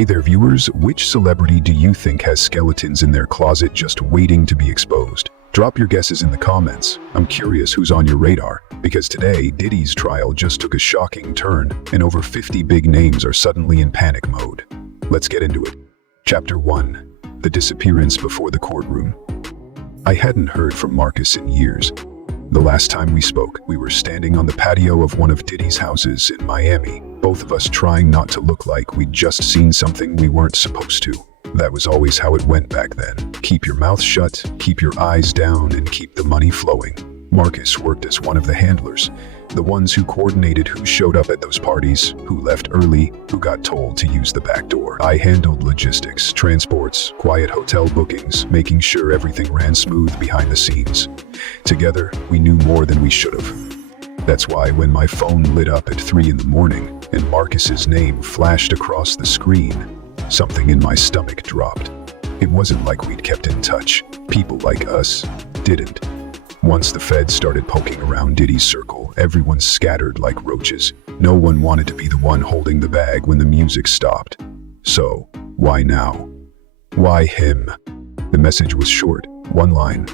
Hey there viewers, which celebrity do you think has skeletons in their closet just waiting to be exposed? Drop your guesses in the comments. I'm curious who's on your radar, because today Diddy's trial just took a shocking turn and over 50 big names are suddenly in panic mode. Let's get into it. Chapter 1. The disappearance before the courtroom. I hadn't heard from Marcus in years. The last time we spoke, we were standing on the patio of one of Diddy's houses in Miami, both of us trying not to look like we'd just seen something we weren't supposed to. That was always how it went back then. Keep your mouth shut, keep your eyes down, and keep the money flowing. Marcus worked as one of the handlers, the ones who coordinated who showed up at those parties, who left early, who got told to use the back door. I handled logistics, transports, quiet hotel bookings, making sure everything ran smooth behind the scenes. Together, we knew more than we should have. That's why when my phone lit up at 3 in the morning and Marcus's name flashed across the screen, something in my stomach dropped. It wasn't like we'd kept in touch. People like us didn't. Once the feds started poking around Diddy's circle, everyone scattered like roaches. No one wanted to be the one holding the bag when the music stopped. So, why now? Why him? The message was short, one line.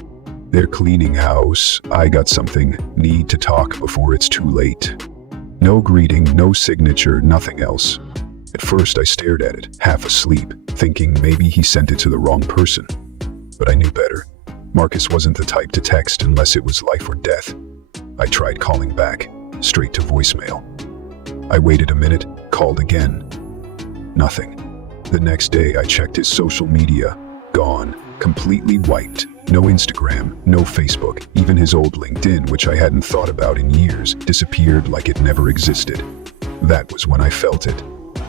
They're cleaning house, I got something, need to talk before it's too late. No greeting, no signature, nothing else. At first I stared at it, half asleep, thinking maybe he sent it to the wrong person. But I knew better. Marcus wasn't the type to text unless it was life or death. I tried calling back, straight to voicemail. I waited a minute, called again. Nothing. The next day I checked his social media. Gone. Completely wiped. No Instagram, no Facebook, even his old LinkedIn, which I hadn't thought about in years, disappeared like it never existed. That was when I felt it.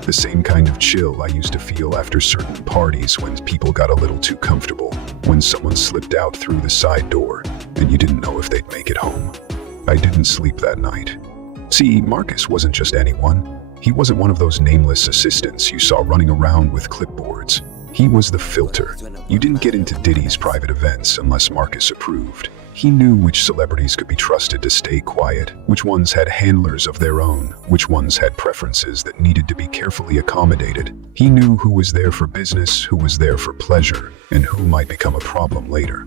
The same kind of chill I used to feel after certain parties when people got a little too comfortable, when someone slipped out through the side door and you didn't know if they'd make it home. I didn't sleep that night. See, Marcus wasn't just anyone. He wasn't one of those nameless assistants you saw running around with clipboards. He was the filter. You didn't get into Diddy's private events unless Marcus approved. He knew which celebrities could be trusted to stay quiet, which ones had handlers of their own, which ones had preferences that needed to be carefully accommodated. He knew who was there for business, who was there for pleasure, and who might become a problem later.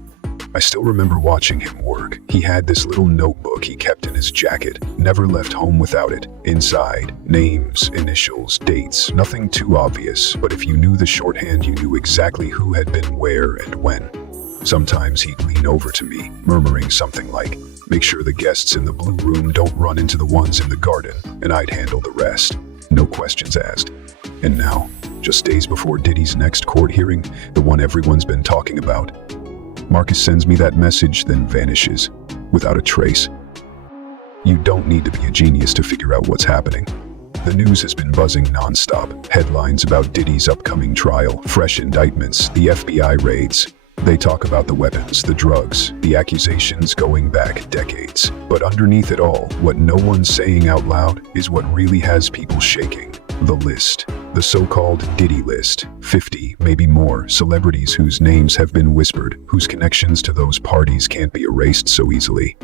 I still remember watching him work. He had this little notebook he kept in his jacket, never left home without it. Inside, names, initials, dates, nothing too obvious, but if you knew the shorthand, you knew exactly who had been where and when. Sometimes he'd lean over to me, murmuring something like, "Make sure the guests in the blue room don't run into the ones in the garden," and I'd handle the rest. No questions asked. And now, just days before Diddy's next court hearing, the one everyone's been talking about, Marcus sends me that message, then vanishes, without a trace. You don't need to be a genius to figure out what's happening. The news has been buzzing nonstop. Headlines about Diddy's upcoming trial, fresh indictments, the FBI raids. They talk about the weapons, the drugs, the accusations going back decades. But underneath it all, what no one's saying out loud is what really has people shaking. The list. The so-called Diddy list. 50, maybe more, celebrities whose names have been whispered, whose connections to those parties can't be erased so easily.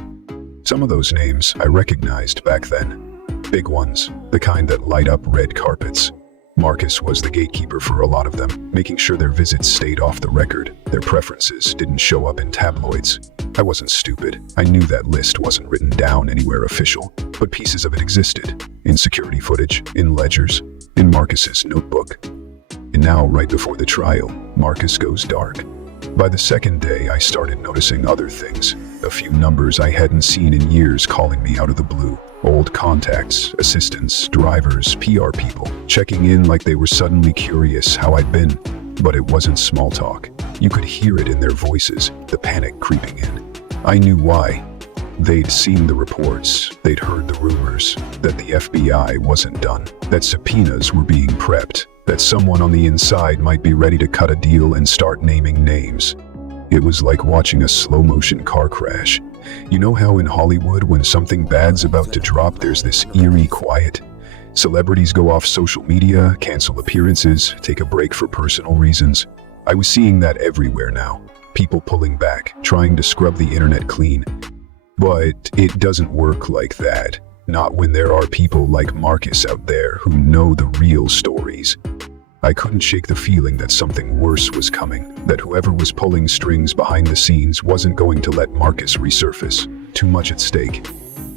Some of those names I recognized back then. Big ones, the kind that light up red carpets. Marcus was the gatekeeper for a lot of them, making sure their visits stayed off the record, their preferences didn't show up in tabloids. I wasn't stupid. I knew that list wasn't written down anywhere official, but pieces of it existed, in security footage, in ledgers, in Marcus's notebook. And now, right before the trial, Marcus goes dark. By the second day, I started noticing other things. A few numbers I hadn't seen in years calling me out of the blue. Old contacts, assistants, drivers, PR people, checking in like they were suddenly curious how I'd been. But it wasn't small talk. You could hear it in their voices, the panic creeping in. I knew why. They'd seen the reports, they'd heard the rumors, that the FBI wasn't done, that subpoenas were being prepped, that someone on the inside might be ready to cut a deal and start naming names. It was like watching a slow-motion car crash. You know how in Hollywood, when something bad's about to drop, there's this eerie quiet? Celebrities go off social media, cancel appearances, take a break for personal reasons. I was seeing that everywhere now. People pulling back, trying to scrub the internet clean. But it doesn't work like that. Not when there are people like Marcus out there who know the real stories. I couldn't shake the feeling that something worse was coming, that whoever was pulling strings behind the scenes wasn't going to let Marcus resurface. Too much at stake.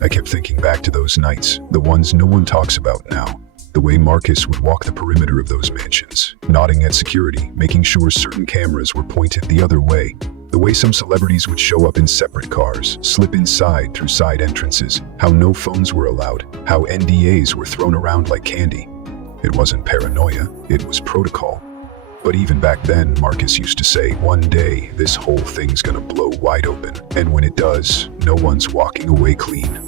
I kept thinking back to those nights, the ones no one talks about now. The way Marcus would walk the perimeter of those mansions, nodding at security, making sure certain cameras were pointed the other way. The way some celebrities would show up in separate cars, slip inside through side entrances, how no phones were allowed, how NDAs were thrown around like candy. It wasn't paranoia, it was protocol. But even back then, Marcus used to say, one day, this whole thing's gonna blow wide open, and when it does, no one's walking away clean.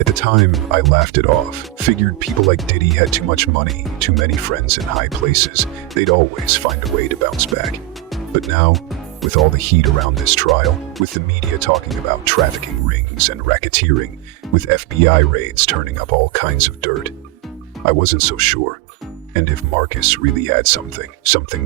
At the time, I laughed it off, figured people like Diddy had too much money, too many friends in high places, they'd always find a way to bounce back. But now, with all the heat around this trial, with the media talking about trafficking rings and racketeering, with FBI raids turning up all kinds of dirt, I wasn't so sure. And if Marcus really had something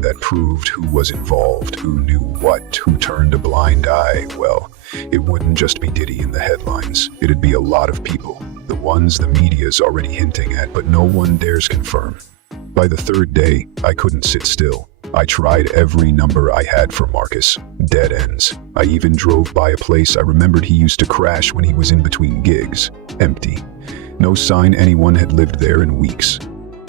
that proved who was involved, who knew what, who turned a blind eye, well, it wouldn't just be Diddy in the headlines. It'd be a lot of people, the ones the media's already hinting at, but no one dares confirm. By the third day, I couldn't sit still. I tried every number I had for Marcus. Dead ends. I even drove by a place I remembered he used to crash when he was in between gigs. Empty. No sign anyone had lived there in weeks.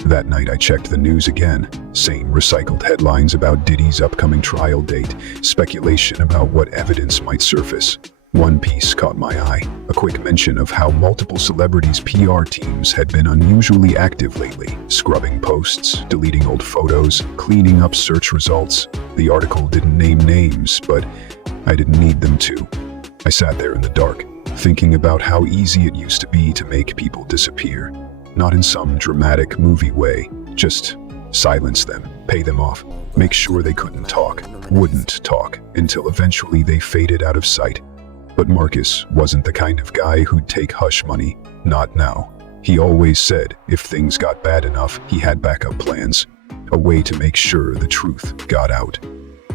That night I checked the news again. Same recycled headlines about Diddy's upcoming trial date, speculation about what evidence might surface. One piece caught my eye, a quick mention of how multiple celebrities' PR teams had been unusually active lately, scrubbing posts, deleting old photos, cleaning up search results. The article didn't name names, but I didn't need them to. I sat there in the dark, thinking about how easy it used to be to make people disappear. Not in some dramatic movie way, just silence them, pay them off, make sure they wouldn't talk, until eventually they faded out of sight. But Marcus wasn't the kind of guy who'd take hush money, not now. He always said if things got bad enough, he had backup plans, a way to make sure the truth got out.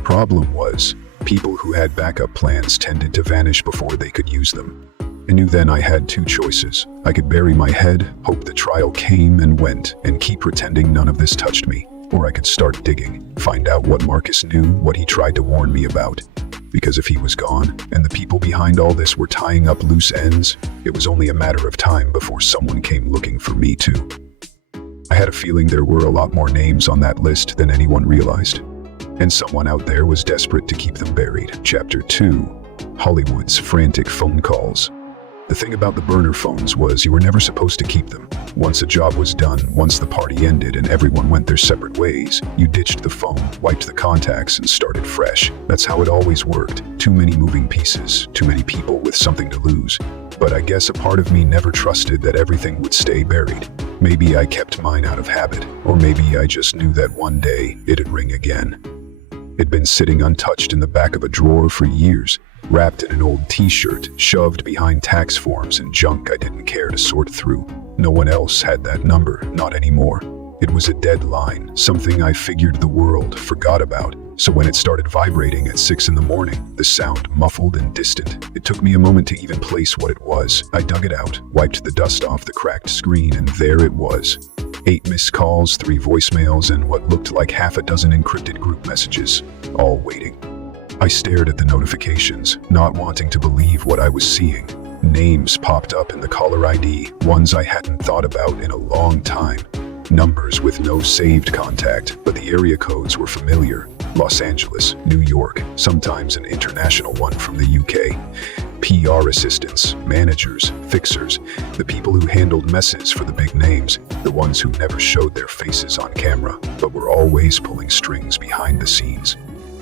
Problem was, people who had backup plans tended to vanish before they could use them. I knew then I had two choices. I could bury my head, hope the trial came and went, and keep pretending none of this touched me. Or I could start digging, find out what Marcus knew, what he tried to warn me about. Because if he was gone, and the people behind all this were tying up loose ends, it was only a matter of time before someone came looking for me too. I had a feeling there were a lot more names on that list than anyone realized. And someone out there was desperate to keep them buried. Chapter 2. Hollywood's frantic phone calls. The thing about the burner phones was you were never supposed to keep them. Once a job was done, once the party ended and everyone went their separate ways, you ditched the phone, wiped the contacts, and started fresh. That's how it always worked. Too many moving pieces, too many people with something to lose. But I guess a part of me never trusted that everything would stay buried. Maybe I kept mine out of habit, or maybe I just knew that one day it'd ring again. It'd been sitting untouched in the back of a drawer for years, wrapped in an old t-shirt, shoved behind tax forms and junk I didn't care to sort through. No one else had that number, not anymore. It was a dead line, something I figured the world forgot about. So when it started vibrating at 6 in the morning, the sound muffled and distant. It took me a moment to even place what it was. I dug it out, wiped the dust off the cracked screen, and there it was. 8 missed calls, 3 voicemails, and what looked like half a dozen encrypted group messages, all waiting. I stared at the notifications, not wanting to believe what I was seeing. Names popped up in the caller ID, ones I hadn't thought about in a long time. Numbers with no saved contact, but the area codes were familiar. Los Angeles, New York, sometimes an international one from the UK. PR assistants, managers, fixers, the people who handled messes for the big names, the ones who never showed their faces on camera, but were always pulling strings behind the scenes.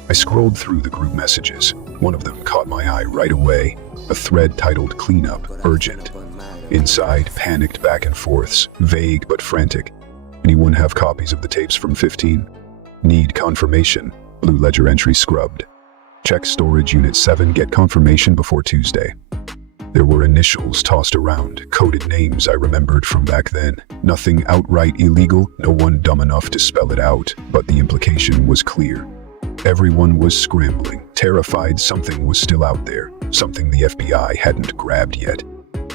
I scrolled through the group messages. One of them caught my eye right away, a thread titled "Cleanup, Urgent." Inside, panicked back and forths, vague but frantic. Anyone have copies of the tapes from 15? Need confirmation. Blue ledger entry scrubbed. Check storage unit 7, get confirmation before Tuesday. There were initials tossed around, coded names I remembered from back then. Nothing outright illegal, no one dumb enough to spell it out, but the implication was clear. Everyone was scrambling, terrified something was still out there, something the FBI hadn't grabbed yet.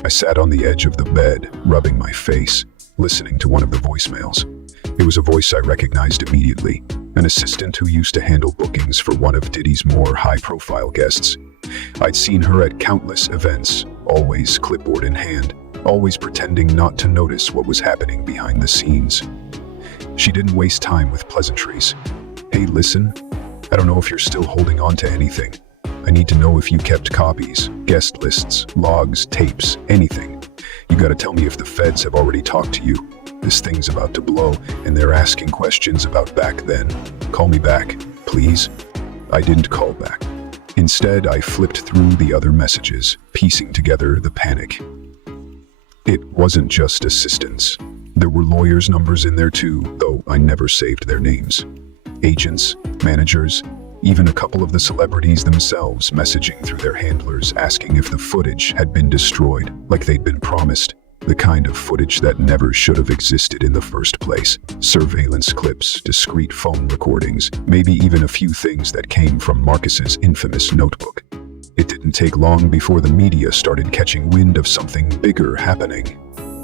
I sat on the edge of the bed, rubbing my face, listening to one of the voicemails. It was a voice I recognized immediately, an assistant who used to handle bookings for one of Diddy's more high-profile guests. I'd seen her at countless events, always clipboard in hand, always pretending not to notice what was happening behind the scenes. She didn't waste time with pleasantries. "Hey, listen, I don't know if you're still holding on to anything. I need to know if you kept copies, guest lists, logs, tapes, anything. You gotta tell me if the feds have already talked to you. This thing's about to blow, and they're asking questions about back then. Call me back, please." I didn't call back. Instead, I flipped through the other messages, piecing together the panic. It wasn't just assistants. There were lawyers' numbers in there too, though I never saved their names. Agents, managers, even a couple of the celebrities themselves messaging through their handlers asking if the footage had been destroyed, like they'd been promised. The kind of footage that never should have existed in the first place. Surveillance clips, discreet phone recordings, maybe even a few things that came from Marcus's infamous notebook. It didn't take long before the media started catching wind of something bigger happening.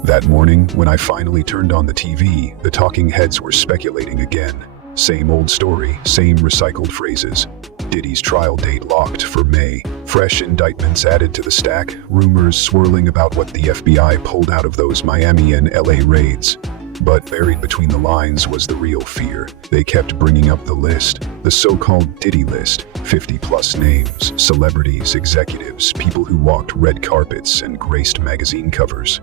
That morning, when I finally turned on the TV, the talking heads were speculating again. Same old story, same recycled phrases. Diddy's trial date locked for May. Fresh indictments added to the stack, rumors swirling about what the FBI pulled out of those Miami and LA raids. But buried between the lines was the real fear. They kept bringing up the list, the so-called Diddy list. 50-plus names, celebrities, executives, people who walked red carpets and graced magazine covers.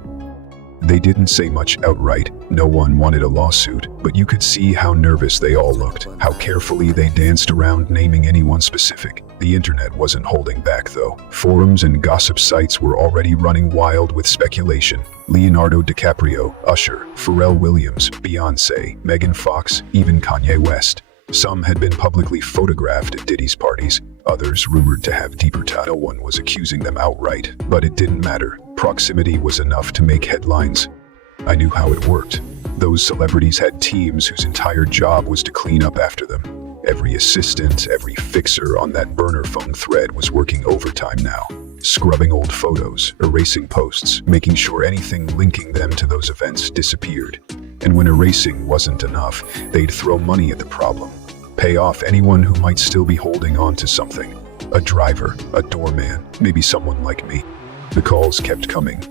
They didn't say much outright, no one wanted a lawsuit, but you could see how nervous they all looked, how carefully they danced around naming anyone specific. The internet wasn't holding back though. Forums and gossip sites were already running wild with speculation. Leonardo DiCaprio, Usher, Pharrell Williams, Beyoncé, Megan Fox, even Kanye West. Some had been publicly photographed at Diddy's parties, others rumored to have deeper ties. No one was accusing them outright, but it didn't matter. Proximity was enough to make headlines. I knew how it worked. Those celebrities had teams whose entire job was to clean up after them. Every assistant, every fixer on that burner phone thread was working overtime now, scrubbing old photos, erasing posts, making sure anything linking them to those events disappeared. And when erasing wasn't enough, they'd throw money at the problem, pay off anyone who might still be holding on to something. A driver, a doorman, maybe someone like me. The calls kept coming.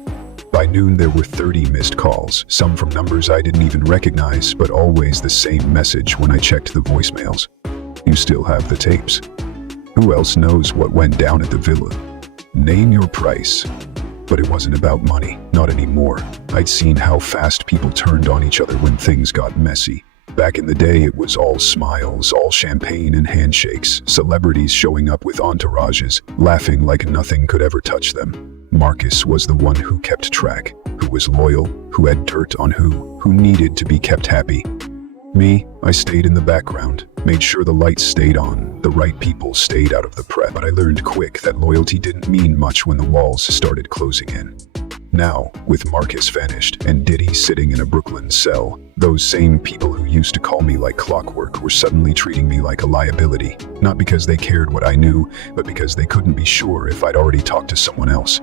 By noon there were 30 missed calls, some from numbers I didn't even recognize, but always the same message when I checked the voicemails. "You still have the tapes. Who else knows what went down at the villa? Name your price." But it wasn't about money, not anymore. I'd seen how fast people turned on each other when things got messy. Back in the day, it was all smiles, all champagne and handshakes, celebrities showing up with entourages, laughing like nothing could ever touch them. Marcus was the one who kept track, who was loyal, who had dirt on who needed to be kept happy. Me, I stayed in the background, made sure the lights stayed on, the right people stayed out of the prep. But I learned quick that loyalty didn't mean much when the walls started closing in. Now, with Marcus vanished and Diddy sitting in a Brooklyn cell, those same people who used to call me like clockwork were suddenly treating me like a liability. Not because they cared what I knew, but because they couldn't be sure if I'd already talked to someone else.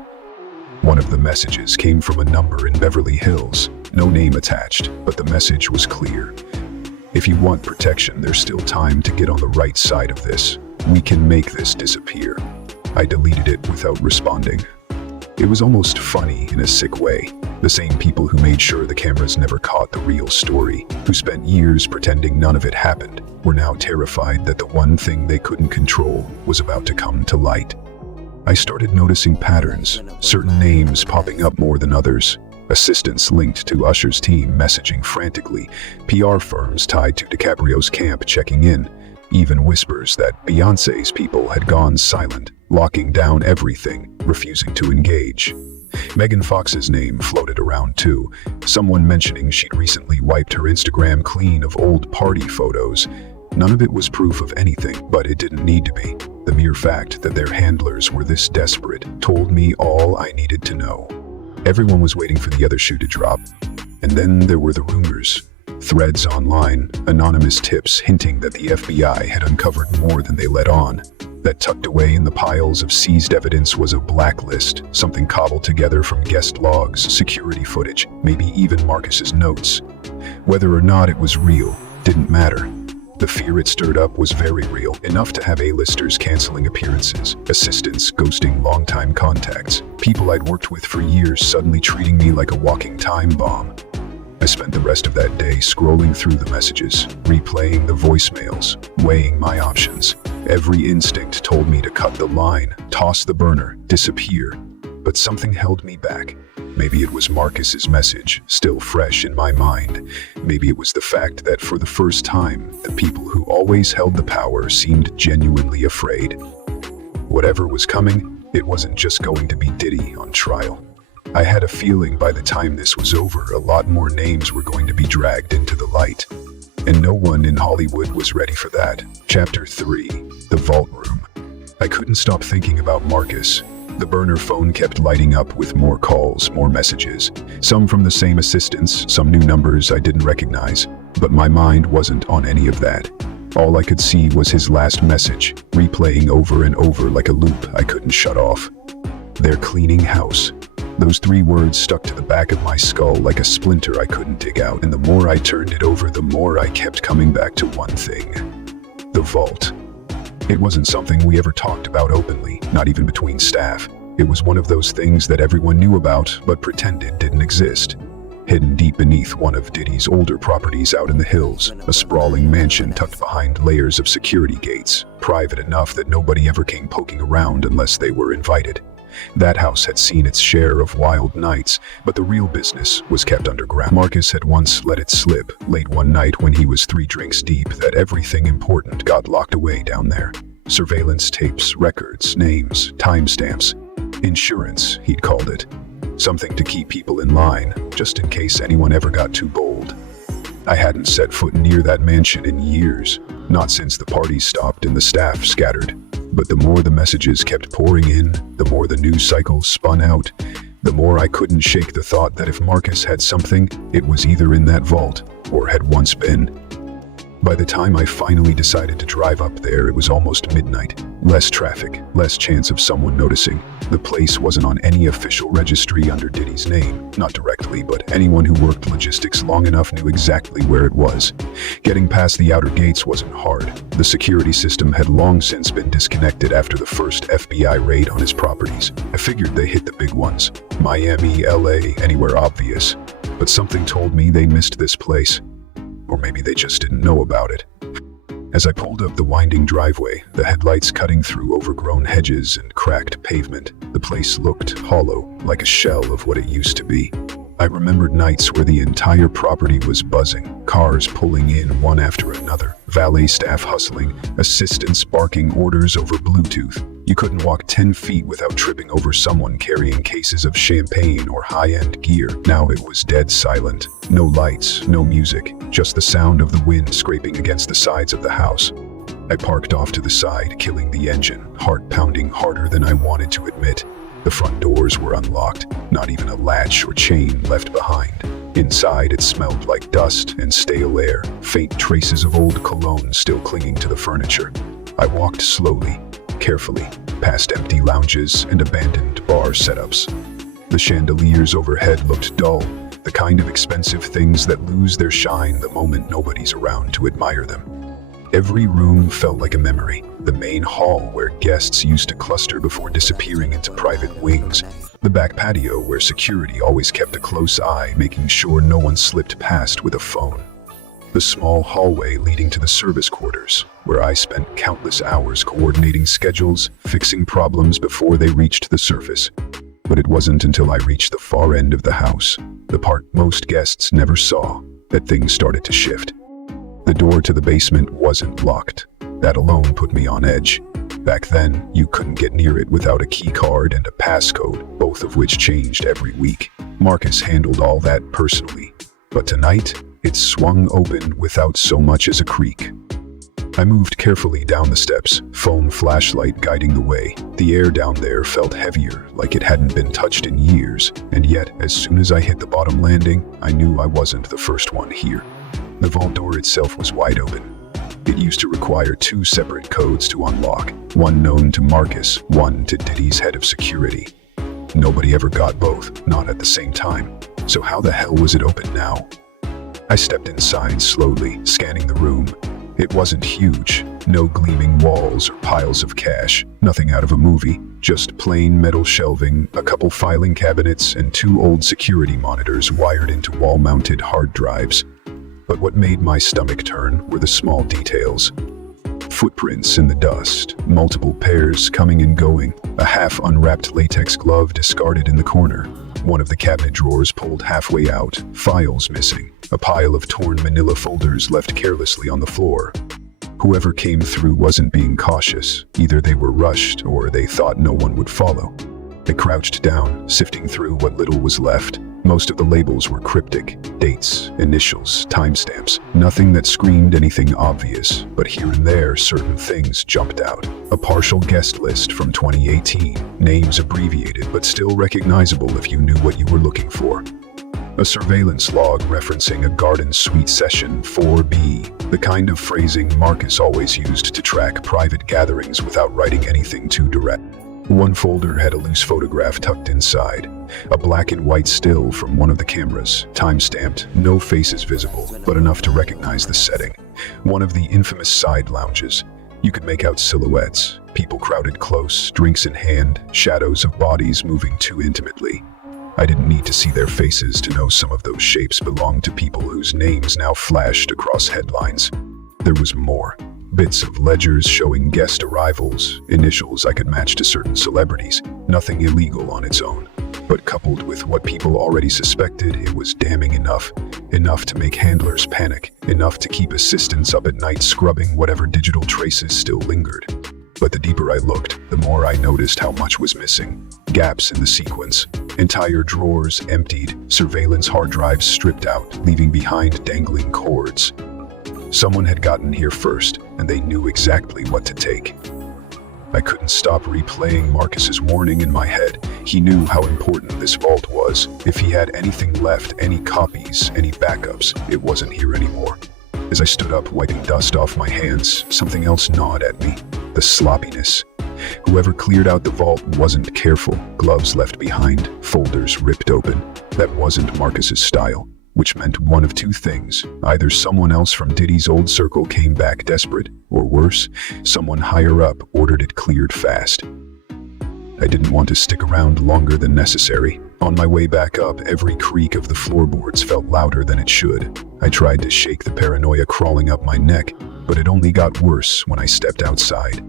One of the messages came from a number in Beverly Hills, no name attached, but the message was clear. "If you want protection, there's still time to get on the right side of this. We can make this disappear." I deleted it without responding. It was almost funny in a sick way. The same people who made sure the cameras never caught the real story, who spent years pretending none of it happened, were now terrified that the one thing they couldn't control was about to come to light. I started noticing patterns, certain names popping up more than others. Assistants linked to Usher's team messaging frantically, PR firms tied to DiCaprio's camp checking in, even whispers that Beyoncé's people had gone silent, locking down everything, refusing to engage. Megan Fox's name floated around too, someone mentioning she'd recently wiped her Instagram clean of old party photos. None of it was proof of anything, but it didn't need to be. The mere fact that their handlers were this desperate told me all I needed to know. Everyone was waiting for the other shoe to drop. And then there were the rumors. Threads online, anonymous tips hinting that the FBI had uncovered more than they let on. that tucked away in the piles of seized evidence was a blacklist, something cobbled together from guest logs, security footage, maybe even Marcus's notes. Whether or not it was real didn't matter. The fear it stirred up was very real, enough to have A-listers canceling appearances, assistants ghosting longtime contacts, people I'd worked with for years suddenly treating me like a walking time bomb. I spent the rest of that day scrolling through the messages, replaying the voicemails, weighing my options. Every instinct told me to cut the line, toss the burner, disappear. But something held me back. Maybe it was Marcus's message, still fresh in my mind. Maybe it was the fact that for the first time, the people who always held the power seemed genuinely afraid. Whatever was coming, it wasn't just going to be Diddy on trial. I had a feeling by the time this was over, a lot more names were going to be dragged into the light. And no one in Hollywood was ready for that. Chapter 3, The Vault Room. I couldn't stop thinking about Marcus. The burner phone kept lighting up with more calls, more messages. Some from the same assistants, some new numbers I didn't recognize. But my mind wasn't on any of that. All I could see was his last message, replaying over and over like a loop I couldn't shut off. "They're cleaning house." Those 3 words stuck to the back of my skull like a splinter I couldn't dig out, and the more I turned it over, the more I kept coming back to one thing. The vault. It wasn't something we ever talked about openly, not even between staff. It was one of those things that everyone knew about, but pretended didn't exist. Hidden deep beneath one of Diddy's older properties out in the hills, a sprawling mansion tucked behind layers of security gates, private enough that nobody ever came poking around unless they were invited. That house had seen its share of wild nights, but the real business was kept underground. Marcus had once let it slip, late one night when he was 3 drinks deep, that everything important got locked away down there. Surveillance tapes, records, names, timestamps. Insurance, he'd called it. Something to keep people in line, just in case anyone ever got too bold. I hadn't set foot near that mansion in years, not since the parties stopped and the staff scattered. But the more the messages kept pouring in, the more the news cycle spun out, the more I couldn't shake the thought that if Marcus had something, it was either in that vault, or had once been. By the time I finally decided to drive up there, it was almost midnight. Less traffic, less chance of someone noticing. The place wasn't on any official registry under Diddy's name, not directly, but anyone who worked logistics long enough knew exactly where it was. Getting past the outer gates wasn't hard. The security system had long since been disconnected after the first FBI raid on his properties. I figured they hit the big ones. Miami, LA, anywhere obvious. But something told me they missed this place. Or maybe they just didn't know about it. As I pulled up the winding driveway, the headlights cutting through overgrown hedges and cracked pavement, the place looked hollow, like a shell of what it used to be. I remembered nights where the entire property was buzzing, cars pulling in one after another, valet staff hustling, assistants barking orders over Bluetooth. You couldn't walk 10 feet without tripping over someone carrying cases of champagne or high-end gear. Now it was dead silent. No lights, no music, just the sound of the wind scraping against the sides of the house. I parked off to the side, killing the engine, heart pounding harder than I wanted to admit. The front doors were unlocked, not even a latch or chain left behind. Inside, it smelled like dust and stale air, faint traces of old cologne still clinging to the furniture. I walked slowly, carefully, past empty lounges and abandoned bar setups. The chandeliers overhead looked dull, the kind of expensive things that lose their shine the moment nobody's around to admire them. Every room felt like a memory. The main hall where guests used to cluster before disappearing into private wings. The back patio where security always kept a close eye, making sure no one slipped past with a phone. The small hallway leading to the service quarters, where I spent countless hours coordinating schedules, fixing problems before they reached the surface. But it wasn't until I reached the far end of the house, the part most guests never saw, that things started to shift. The door to the basement wasn't locked. That alone put me on edge. Back then, you couldn't get near it without a key card and a passcode, both of which changed every week. Marcus handled all that personally. But tonight, it swung open without so much as a creak. I moved carefully down the steps, phone flashlight guiding the way. The air down there felt heavier, like it hadn't been touched in years. And yet, as soon as I hit the bottom landing, I knew I wasn't the first one here. The vault door itself was wide open. It used to require two separate codes to unlock, one known to Marcus, one to Diddy's head of security. Nobody ever got both, not at the same time. So how the hell was it open now? I stepped inside slowly, scanning the room. It wasn't huge. No gleaming walls or piles of cash. Nothing out of a movie. Just plain metal shelving, a couple filing cabinets, and two old security monitors wired into wall-mounted hard drives. But what made my stomach turn were the small details. Footprints in the dust, multiple pairs coming and going, a half-unwrapped latex glove discarded in the corner, one of the cabinet drawers pulled halfway out, files missing, a pile of torn manila folders left carelessly on the floor. Whoever came through wasn't being cautious. Either they were rushed or they thought no one would follow. I crouched down, sifting through what little was left. Most of the labels were cryptic. Dates, initials, timestamps. Nothing that screamed anything obvious, but here and there certain things jumped out. A partial guest list from 2018. Names abbreviated but still recognizable if you knew what you were looking for. A surveillance log referencing a garden suite session 4B, the kind of phrasing Marcus always used to track private gatherings without writing anything too direct. One folder had a loose photograph tucked inside, a black and white still from one of the cameras, time-stamped, no faces visible, but enough to recognize the setting. One of the infamous side lounges. You could make out silhouettes, people crowded close, drinks in hand, shadows of bodies moving too intimately. I didn't need to see their faces to know some of those shapes belonged to people whose names now flashed across headlines. There was more. Bits of ledgers showing guest arrivals, initials I could match to certain celebrities. Nothing illegal on its own. But coupled with what people already suspected, it was damning enough. Enough to make handlers panic. Enough to keep assistants up at night scrubbing whatever digital traces still lingered. But the deeper I looked, the more I noticed how much was missing. Gaps in the sequence. Entire drawers emptied, surveillance hard drives stripped out, leaving behind dangling cords. Someone had gotten here first, and they knew exactly what to take. I couldn't stop replaying Marcus's warning in my head. He knew how important this vault was. If he had anything left, any copies, any backups, it wasn't here anymore. As I stood up, wiping dust off my hands, something else gnawed at me. The sloppiness. Whoever cleared out the vault wasn't careful. Gloves left behind, folders ripped open. That wasn't Marcus's style. Which meant one of two things. Either someone else from Diddy's old circle came back desperate, or worse, someone higher up ordered it cleared fast. I didn't want to stick around longer than necessary. On my way back up, every creak of the floorboards felt louder than it should. I tried to shake the paranoia crawling up my neck, but it only got worse when I stepped outside.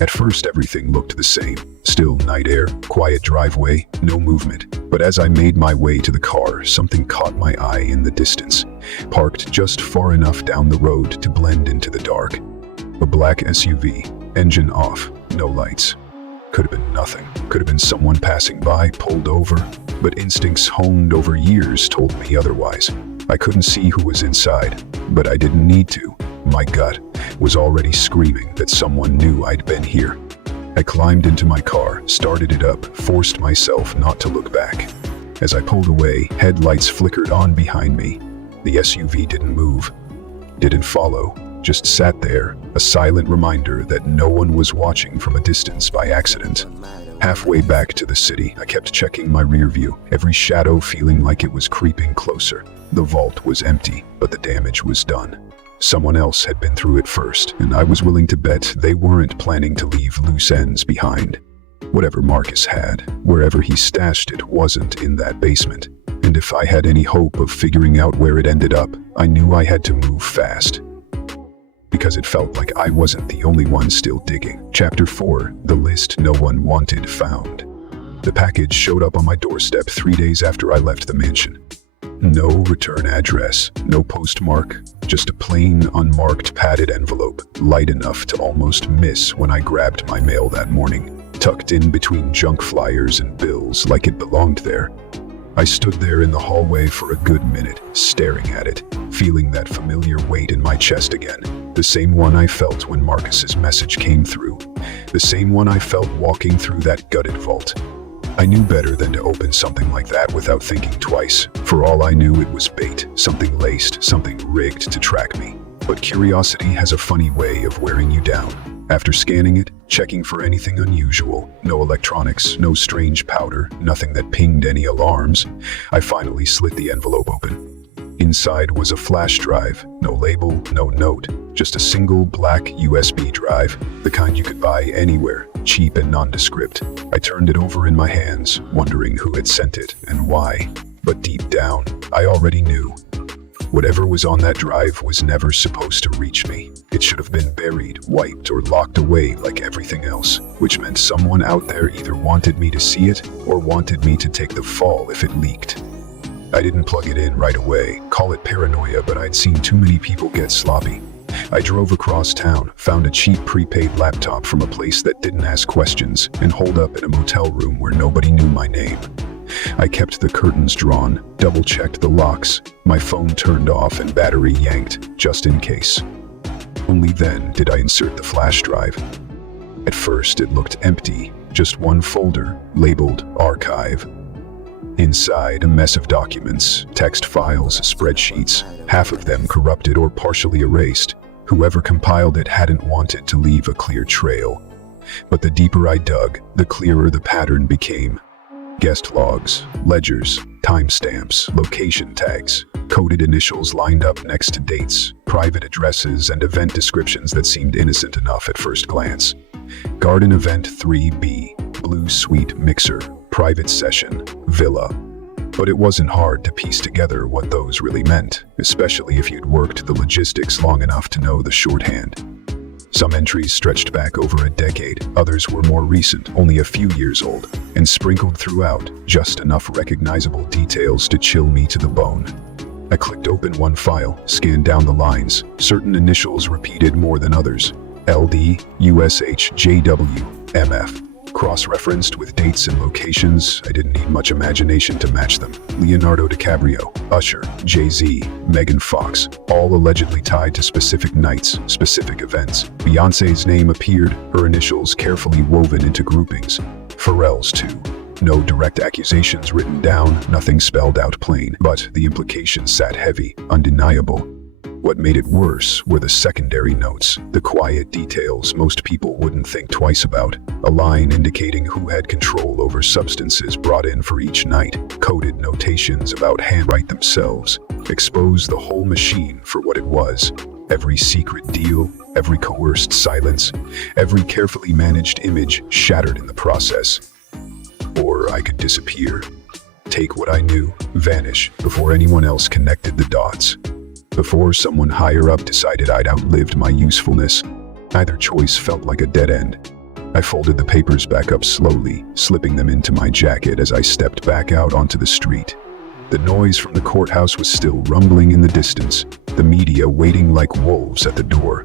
At first, everything looked the same. Still night air, quiet driveway, no movement. But as I made my way to the car, something caught my eye in the distance, parked just far enough down the road to blend into the dark. A black SUV, engine off, no lights. Could have been nothing. Could have been someone passing by, pulled over. But instincts honed over years told me otherwise. I couldn't see who was inside, but I didn't need to. My gut was already screaming that someone knew I'd been here. I climbed into my car, started it up, forced myself not to look back. As I pulled away, headlights flickered on behind me. The SUV didn't move, didn't follow, just sat there, a silent reminder that no one was watching from a distance by accident. Halfway back to the city, I kept checking my rear view, every shadow feeling like it was creeping closer. The vault was empty, but the damage was done. Someone else had been through it first, and I was willing to bet they weren't planning to leave loose ends behind. Whatever Marcus had, wherever he stashed it, wasn't in that basement. And if I had any hope of figuring out where it ended up, I knew I had to move fast. Because it felt like I wasn't the only one still digging. Chapter 4, The List No One Wanted Found. The package showed up on my doorstep 3 days after I left the mansion. No return address, no postmark, just a plain, unmarked padded envelope, light enough to almost miss when I grabbed my mail that morning, tucked in between junk flyers and bills like it belonged there. I stood there in the hallway for a good minute, staring at it, feeling that familiar weight in my chest again, the same one I felt when Marcus's message came through, the same one I felt walking through that gutted vault. I knew better than to open something like that without thinking twice. For all I knew, it was bait, something laced, something rigged to track me. But curiosity has a funny way of wearing you down. After scanning it, checking for anything unusual, no electronics, no strange powder, nothing that pinged any alarms, I finally slit the envelope open. Inside was a flash drive, no label, no note, just a single black USB drive, the kind you could buy anywhere, cheap and nondescript. I turned it over in my hands, wondering who had sent it and why. But deep down, I already knew. Whatever was on that drive was never supposed to reach me. It should have been buried, wiped, or locked away like everything else, which meant someone out there either wanted me to see it or wanted me to take the fall if it leaked. I didn't plug it in right away, call it paranoia, but I'd seen too many people get sloppy. I drove across town, found a cheap prepaid laptop from a place that didn't ask questions, and holed up in a motel room where nobody knew my name. I kept the curtains drawn, double-checked the locks, my phone turned off and battery yanked, just in case. Only then did I insert the flash drive. At first it looked empty, just one folder, labeled Archive. Inside, a mess of documents, text files, spreadsheets, half of them corrupted or partially erased. Whoever compiled it hadn't wanted to leave a clear trail. But the deeper I dug, the clearer the pattern became. Guest logs, ledgers, timestamps, location tags, coded initials lined up next to dates, private addresses, and event descriptions that seemed innocent enough at first glance. Garden Event 3B, Blue Suite Mixer, Private Session, Villa. But it wasn't hard to piece together what those really meant, especially if you'd worked the logistics long enough to know the shorthand. Some entries stretched back over a decade, others were more recent, only a few years old, and sprinkled throughout just enough recognizable details to chill me to the bone. I clicked open one file, scanned down the lines. Certain initials repeated more than others. LD, USH, JW, MF. Cross-referenced with dates and locations. I didn't need much imagination to match them. Leonardo DiCaprio, Usher, Jay-Z, Megan Fox, all allegedly tied to specific nights, specific events. Beyoncé's name appeared, her initials carefully woven into groupings. Pharrell's too. No direct accusations written down, nothing spelled out plain, but the implications sat heavy, undeniable. What made it worse were the secondary notes, the quiet details most people wouldn't think twice about. A line indicating who had control over substances brought in for each night, coded notations about handwrite themselves, exposed the whole machine for what it was. Every secret deal, every coerced silence, every carefully managed image shattered in the process. Or I could disappear, take what I knew, vanish before anyone else connected the dots. Before someone higher up decided I'd outlived my usefulness. Either choice felt like a dead end. I folded the papers back up slowly, slipping them into my jacket as I stepped back out onto the street. The noise from the courthouse was still rumbling in the distance, the media waiting like wolves at the door.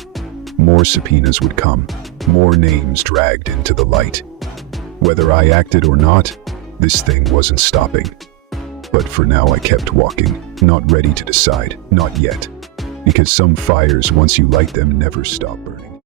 More subpoenas would come, more names dragged into the light. Whether I acted or not, this thing wasn't stopping. But for now I kept walking, not ready to decide, not yet. Because some fires, once you light them, never stop burning.